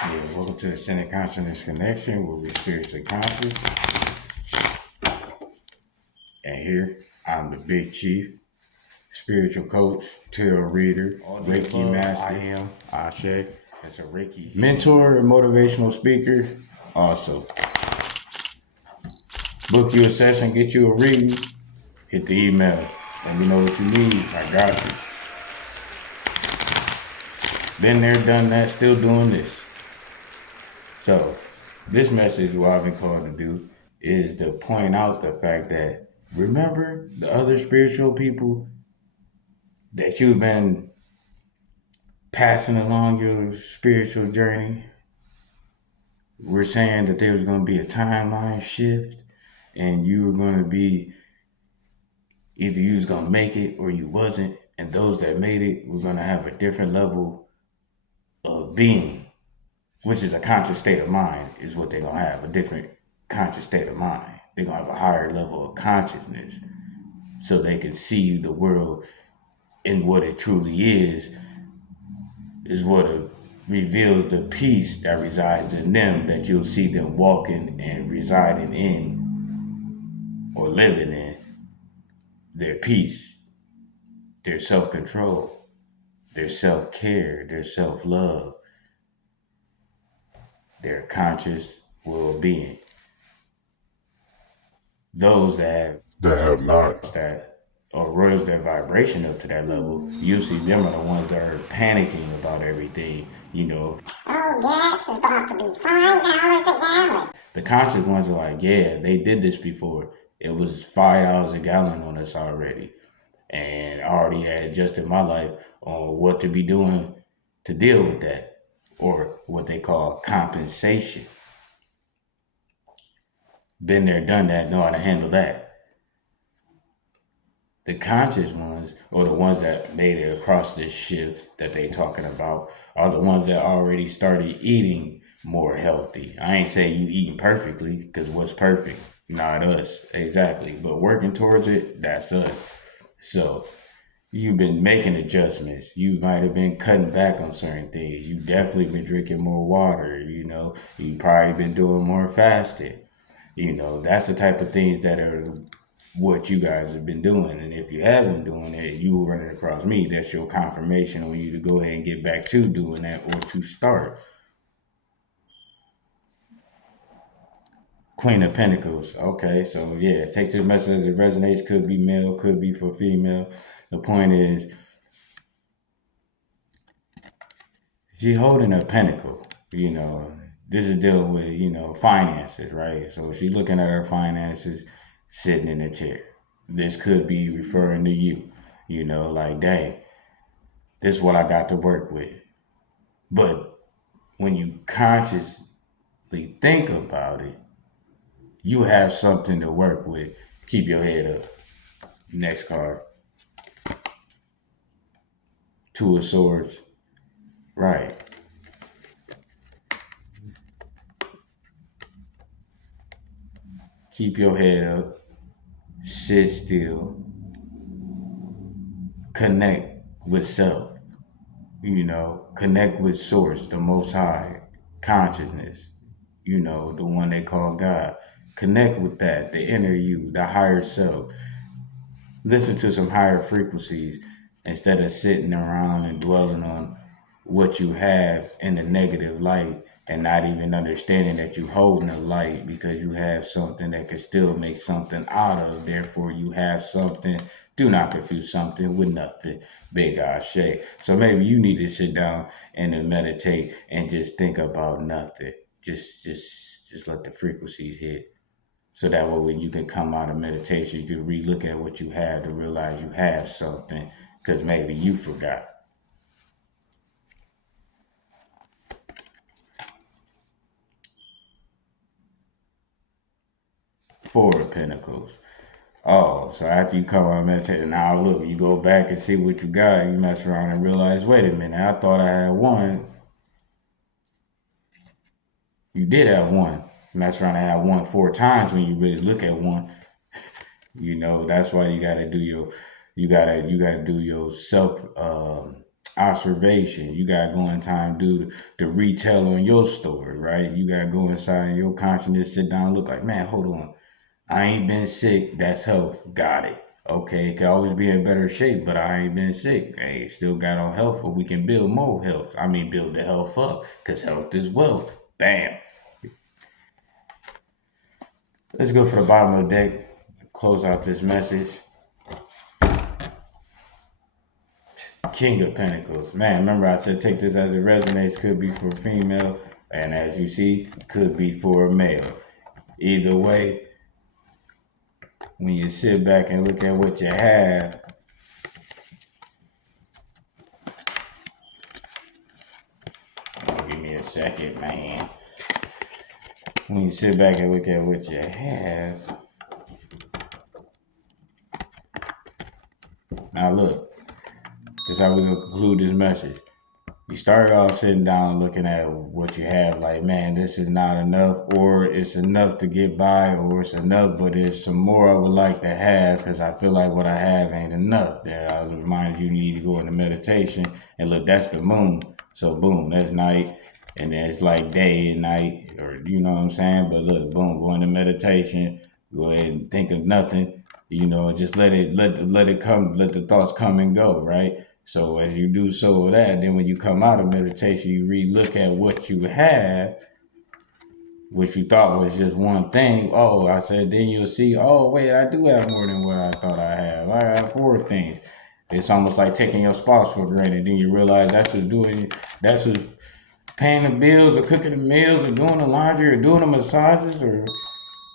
Yeah, welcome to the Ascended Consciousness Connection, where we spiritually conscious. And here, I'm the Big Chief, spiritual coach, tarot reader, Reiki master. I am Ashe. It's a Reiki mentor and motivational speaker. Also, book you a session, get you a reading, hit the email. Let me know what you need. I got you. Been there, done that, still doing this. So, this message, what I've been called to do, is to point out the fact that remember the other spiritual people that you've been passing along your spiritual journey. We're saying that there was going to be a timeline shift and you were going to be either you was going to make it or you wasn't. And those that made it were going to have a different level of being, which is a conscious state of mind, is what they're going to have, a different conscious state of mind. They're going to have a higher level of consciousness so they can see the world in what it truly is what it reveals the peace that resides in them, that you'll see them walking and residing in or living in their peace, their self-control, their self-care, their self-love, their conscious well-being. Those that have not that or raise their vibration up to that level, you see them are the ones that are panicking about everything, Oh, gas is about to be $5 a gallon. The conscious ones are like, yeah, they did this before. It was $5 a gallon on us already. And I already had adjusted my life on what to be doing to deal with that, or what they call compensation. Been there, done that, know how to handle that. The conscious ones, or the ones that made it across this shift that they talking about, are the ones that already started eating more healthy. I ain't say you eating perfectly, because what's perfect? Not us, exactly. But working towards it, that's us. So you've been making adjustments. You might have been cutting back on certain things. You definitely been drinking more water. You probably been doing more fasting. That's the type of things that are what you guys have been doing. And if you haven't been doing it, you will run it across me. That's your confirmation on you to go ahead and get back to doing that or to start. Queen of Pentacles. Okay, so yeah, take this message as it resonates. Could be male, could be for female. The point is, she holding a pentacle. This is dealing with, finances, right? So she's looking at her finances sitting in a chair. This could be referring to you, like, dang, this is what I got to work with. But when you consciously think about it, you have something to work with. Keep your head up. Next card. Two of Swords. Right. Keep your head up. Sit still. Connect with self. Connect with Source, the Most High, consciousness, the one they call God. Connect with that, the inner you, the higher self. Listen to some higher frequencies instead of sitting around and dwelling on what you have in the negative light and not even understanding that you're holding a light because you have something that can still make something out of. Therefore, you have something. Do not confuse something with nothing. Big Ashe. So maybe you need to sit down and then meditate and just think about nothing. Just let the frequencies hit. So that way when you can come out of meditation, you can re-look at what you have to realize you have something because maybe you forgot. Four of Pentacles. Oh, so after you come out of meditation, now look, you go back and see what you got, you mess around and realize, wait a minute, I thought I had one. You did have one. You mess around and have one 4 times when you really look at one. That's why you gotta do your self observation. You got to go in time, do the retell on your story, right? You got to go inside your consciousness, sit down, look like, man, hold on. I ain't been sick. That's health. Got it. Okay, it can always be in better shape, but I ain't been sick. Hey, still got on health, but we can build more health. I mean, build the health up, because health is wealth. Bam. Let's go for the bottom of the deck. Close out this message. King of Pentacles. Man, remember I said take this as it resonates. Could be for female, and as you see, could be for a male. Either way, when you sit back and look at what you have, give me a second, man. When you sit back and look at what you have, now look, this is how we're gonna conclude this message. You started off sitting down and looking at what you have, like, man, this is not enough, or it's enough to get by, or it's enough, but there's some more I would like to have because I feel like what I have ain't enough. Then I was reminded you need to go into meditation, and look, that's the moon. So boom, that's night, and then it's like day and night, or you know what I'm saying? But look, boom, go into meditation, go ahead and think of nothing, just let it come, let the thoughts come and go, right? So as you do so with that, then when you come out of meditation, you re-look at what you have, which you thought was just one thing. Oh, I said, then you'll see, oh, wait, I do have more than what I thought I have. I have 4 things. It's almost like taking your spouse for granted. Then you realize that's who's paying the bills or cooking the meals or doing the laundry or doing the massages or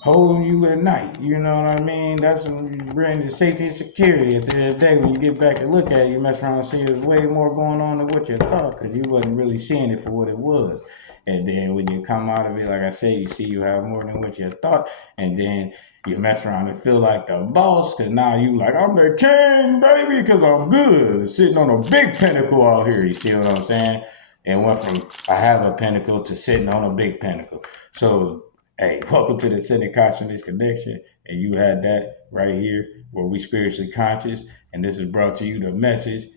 holding you at night. You know what I mean? That's when you bring the safety and security. At the end of the day, when you get back and look at it, you mess around and see there's way more going on than what you thought because you wasn't really seeing it for what it was. And then when you come out of it, like I said, you see you have more than what you thought. And then you mess around and feel like the boss because now you like, I'm the king, baby, because I'm good. Sitting on a big pinnacle out here. You see what I'm saying? And went from I have a pinnacle to sitting on a big pinnacle. So, hey, welcome to the Ascended Consciousness Connection. And you had that right here where we spiritually conscious. And this is brought to you the message